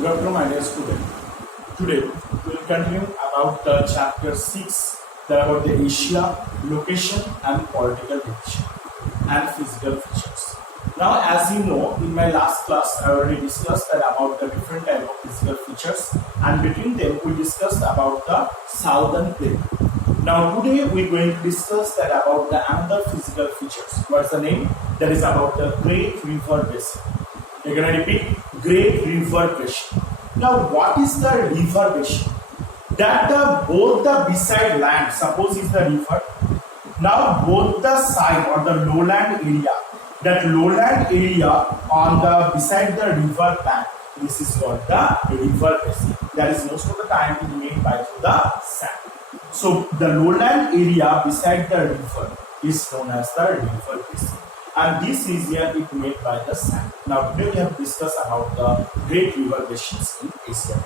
Good afternoon, my dear student. Today we will continue about the chapter 6 that about the Asia, location and political division and physical features. Now, as you know, in my last class I already discussed that about the different type of physical features, and between them we discussed about the southern plain. Now today we are going to discuss that about the another physical features. What's the name? That is about the Great River Basin. You're going to repeat, Great River Basin. Now what is the river basin? That both the beside land, suppose is the river. Now both the side or the lowland area, that lowland area on the beside the river bank, this is called the river basin. That is most of the time it is made by through the sand. So the lowland area beside the river is known as the river basin. And this region is made by the sand. Now today we have discussed about the great river basins in Asia.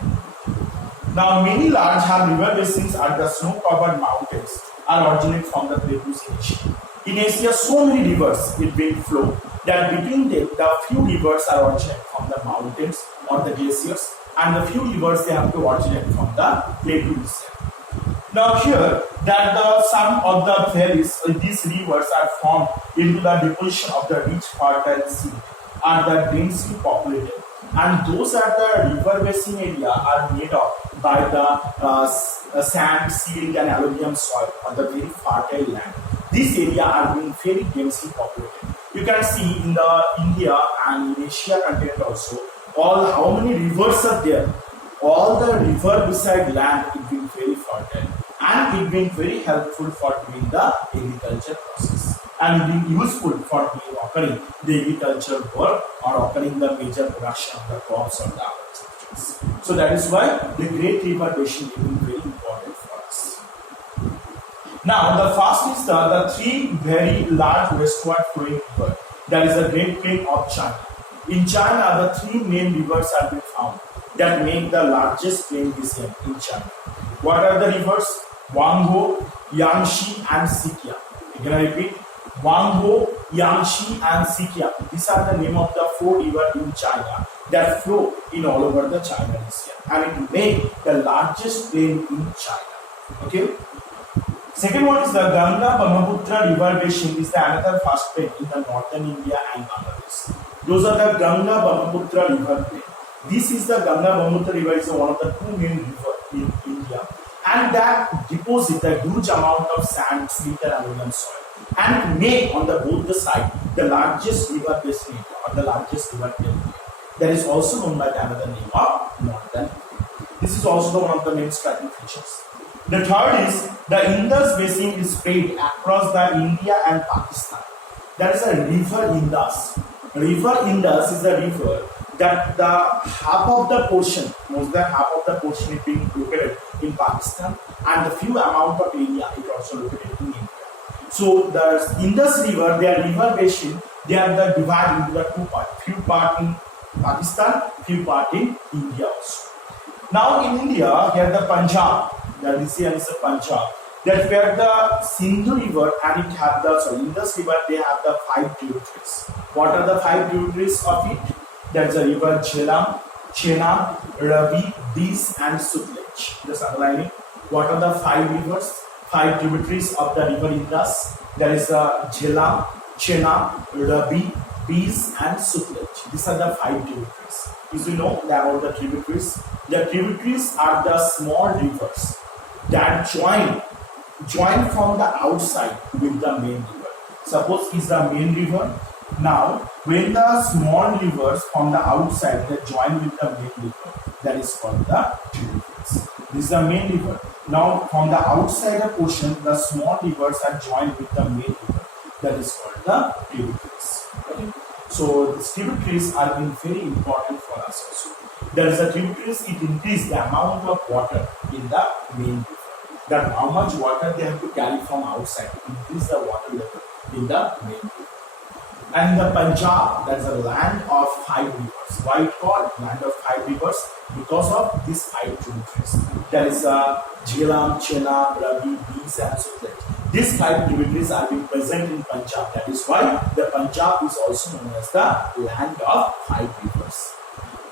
Now many large river basins are the snow-covered mountains are originate from the plateaus in Asia. In Asia, so many rivers it will flow that between them the few rivers are originate from the mountains or the glaciers, and the few rivers they have to originate from the plateaus. Now here that some of the valleys, these rivers are formed into the deposition of the rich fertile sea are the densely populated, and those are the river basin area are made up by the sand, silt and alluvium soil on the very fertile land. This area are being very densely populated. You can see in the India and in Asia continent also all how many rivers are there. All the river beside land is being very fertile, and it being very helpful for doing the agriculture process, and being useful for occurring the agriculture work or occurring the major production of the crops or the other sectors. So that is why the Great River Basin is very important for us. Now the first is the three very large westward flowing rivers. That is the Great Plain of China. In China, the three main rivers are being found that make the largest plain region in China. What are the rivers? Huanghe, Yangtze and Siqiang. Can I repeat? Huanghe, Yangtze and Siqiang. These are the name of the four rivers in China that flow in all over the China region, and it make the largest plain in China. Okay. Second one is the Ganga Brahmaputra River Basin is the another first plain in the northern India and Bangladesh. Those are the Ganga Brahmaputra River plain. This is the Ganga Brahmaputra River is one of the two main rivers in India, and that deposit a huge amount of sand, silt and alluvium soil, and make on the both the side the largest river basin or the largest river plain. That is also known by the another name of Northern. This is also one of the main striking features. The third is the Indus Basin is spread across the India and Pakistan. That is a river Indus. River Indus is a river that the half of the portion, most the half of the portion is being located in Pakistan, and the few amount of area is also located in India. So the Indus River, their river basin, they are the divided into the two parts. Few part in Pakistan, few part in India also. Now in India, here the Punjab, the region is the Punjab. That where the Sindhu River and it have the Indus River, they have the 5 tributaries. What are the 5 tributaries of it? That's the river Jhelum, Chenab, Ravi, Beas and Sutlej. Just underlining. What are the 5 rivers? 5 tributaries of the river Indus. There is the Jhelum, Chenab, Ravi, Beas and Sutlej. These are the 5 tributaries. As you know about the tributaries are the small rivers that join from the outside with the main river. Suppose is the main river. Now, when the small rivers from the outside they join with the main river, that is called the tributaries. This is the main river. Now, from the outside portion, the small rivers are joined with the main river. That is called the tributaries. Okay. So, the tributaries are very important for us also. There is a tributaries, it increases the amount of water in the main river. That how much water they have to carry from outside, increase the water level in the main river. And the Punjab, that is a land of 5 rivers. Why it called land of 5 rivers? Because of these 5 tributaries. There is Jhelum, Chenab, Ravi, Beas and Sutlej. These 5 tributaries are being present in Punjab. That is why the Punjab is also known as the land of 5 rivers.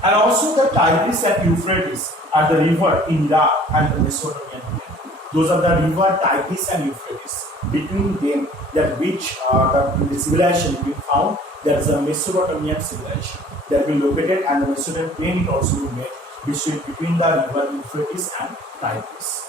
And also the Tigris and Euphrates are the river in Iraq and the Mesopotamian plain. Those are the river Tigris and Euphrates. Between them, that which the civilization will be found, there is a Mesopotamian civilization that will be located, and the Mesopotamian plain it also will made between the river Euphrates and Tigris.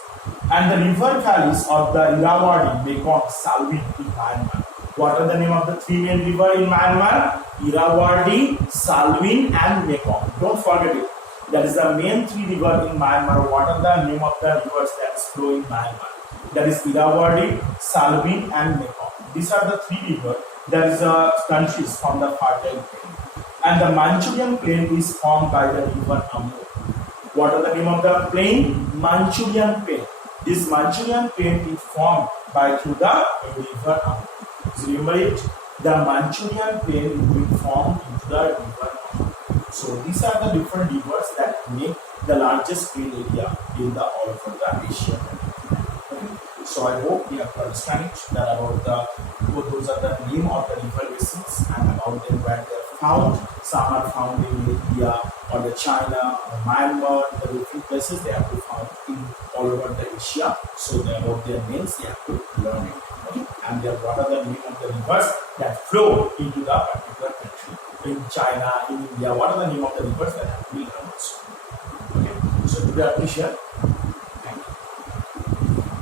And the river valleys of the Irrawaddy, Mekong, Salween in Myanmar. What are the name of the three main river in Myanmar? Irrawaddy, Salween and Mekong. Don't forget it. That is the main three river in Myanmar. What are the name of the rivers that flow in Myanmar? That is Irrawaddy, Salween and Mekong. These are the three rivers. That is countries from the fertile plain. And the Manchurian plain is formed by the river Amur. What are the name of the plain? Manchurian plain. This Manchurian plain is formed by through the river Amur. So remember it. The Manchurian plain will be formed into the river Amur. So these are the different rivers that make the largest plain area in the all over the Asia. Okay. So I hope we have to understand it that about those are the name of the river basins and about them where they are found. Some are found in India or the China or Myanmar, the different places they have to found in all over the Asia. So about their names they have to learn it. Okay? And what are the name of the rivers that flow into the particular country? In China, in India, what are the name of the rivers that have to be learned also? Okay, so today I will share